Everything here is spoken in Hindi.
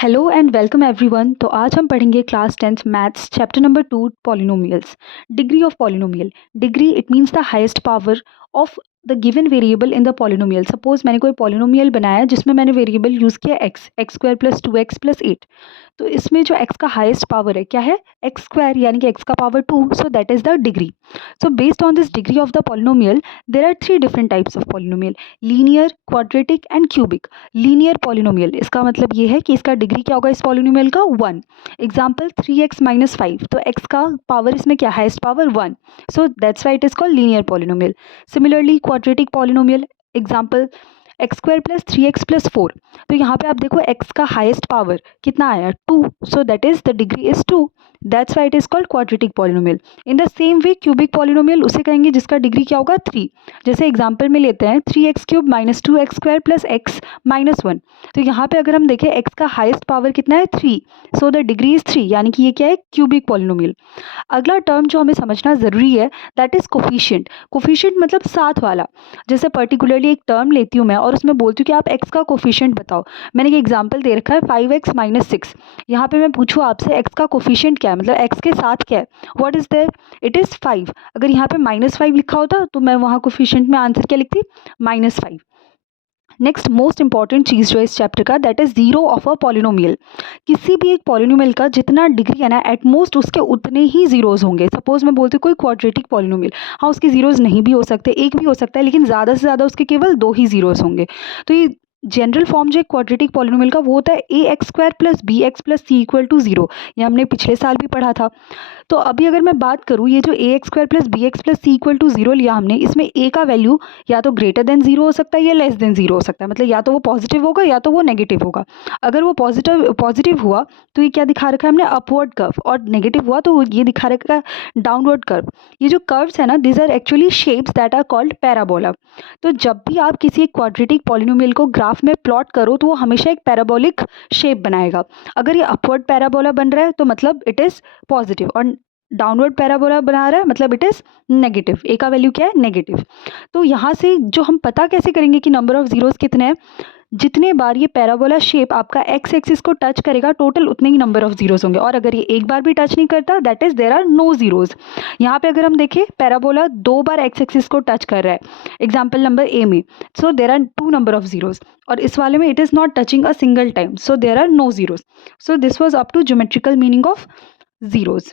Hello and welcome everyone. तो आज हम पढ़ेंगे class 10th maths chapter number 2 polynomials. Degree of polynomial. Degree it means the highest power of the given variable in the polynomial. Suppose मैंने कोई पॉलिनोमियल बनाया जिसमें मैंने वेरिएबल यूज़ किया x square plus 2x plus 8। तो इसमें जो x का हाईएस्ट पावर है क्या है, एक्स स्क्वायर, यानी कि x का power 2, so that is the degree. So based on this degree of the polynomial there are 3 different types of polynomial, linear, quadratic and cubic. Linear polynomial, इसका मतलब ये है कि इसका डिग्री क्या होगा इस पॉलिनोमियल का, 1। एग्जाम्पल 3x माइनस 5, तो x का पावर इसमें क्या, highest power 1, so that's why it is called linear polynomial. Similarly quadratic polynomial, example x square plus 3x plus 4, तो यहाँ पे आप देखो x का हाईएस्ट पावर कितना आया, 2, so that is the degree is 2, that's why it is called quadratic polynomial. In the same way cubic polynomial उसे कहेंगे जिसका डिग्री क्या होगा, 3। जैसे एग्जाम्पल में लेते हैं 3x cube minus 2x square plus x minus 1, तो यहाँ पे अगर हम देखें x का हाईएस्ट पावर कितना है, 3, सो द डिग्री इज 3, यानी कि ये क्या है, क्यूबिक पॉलिनोमियल। अगला टर्म जो हमें समझना ज़रूरी है दैट इज कोफिशिएंट। कोफिशिएंट मतलब साथ वाला। जैसे पर्टिकुलरली एक टर्म लेती हूँ मैं और उसमें बोलती हूँ कि आप x का कोफिशिएंट बताओ। मैंने एक एग्जांपल दे रखा है 5x माइनस 6। यहाँ पे मैं पूछूँ आपसे x का कोफिशिएंट क्या है, मतलब x के साथ क्या है, what is there, it is 5। अगर यहाँ पे -5 लिखा होता तो मैं वहाँ कोफिशिएंट में आंसर क्या लिखती, -5। नेक्स्ट मोस्ट इंपॉर्टेंट चीज़ जो है इस चैप्टर का that is zero of a polynomial. किसी भी एक पॉलिनोमियल का जितना डिग्री है ना, एट मोस्ट उसके उतने ही जीरोज होंगे। सपोज मैं बोलती हूँ कोई क्वाड्रेटिक पॉलिनोमियल, हाँ उसके जीरोज नहीं भी हो सकते, एक भी हो सकता है, लेकिन ज़्यादा से ज़्यादा उसके केवल 2 ही जीरोज होंगे। तो ये जनरल फॉर्म जो क्वाड्रेटिक पॉलिनोमियल का वो होता है ax square plus b x plus c equal to 0। ये हमने पिछले साल भी पढ़ा था। तो अभी अगर मैं बात करूँ, ये जो ax square plus b x plus c equal to 0 लिया हमने, इसमें a का वैल्यू या तो ग्रेटर देन 0 हो सकता है या लेस देन 0 हो सकता है, मतलब या तो वो पॉजिटिव होगा या तो वो नेगेटिव होगा। अगर वो पॉजिटिव हुआ तो ये क्या दिखा रखा है हमने, अपवर्ड कर्व, और नेगेटिव हुआ तो ये दिखा रखा है डाउनवर्ड कर्व। ये जो कर्व्स है ना, this are actually shapes that are called parabola. तो जब भी आप किसी एक क्वाड्रेटिक पॉलिनोमियल को ग्राफ में प्लॉट करो तो वो हमेशा एक पैराबोलिक शेप बनाएगा। अगर ये अपवर्ड पैराबोला बन रहा है तो मतलब इट इज़ पॉजिटिव, और डाउनवर्ड पैराबोला बना रहा है मतलब इट इज़ नेगेटिव। ए का वैल्यू क्या है, नेगेटिव। तो यहाँ से जो हम पता कैसे करेंगे कि नंबर ऑफ जीरोस कितने हैं, जितने बार ये पैराबोला शेप आपका एक्स एक्सिस को टच करेगा टोटल उतने ही नंबर ऑफ जीरोस होंगे, और अगर ये एक बार भी टच नहीं करता that is there are no zeros. यहाँ पे अगर हम देखें पैराबोला 2 बार एक्स एक्सिस को टच कर रहा है, एग्जाम्पल नंबर ए में, so there are 2 number of zeros, और इस वाले में it is not touching a single time, so there are no zeros. So this was up to geometrical meaning of zeros.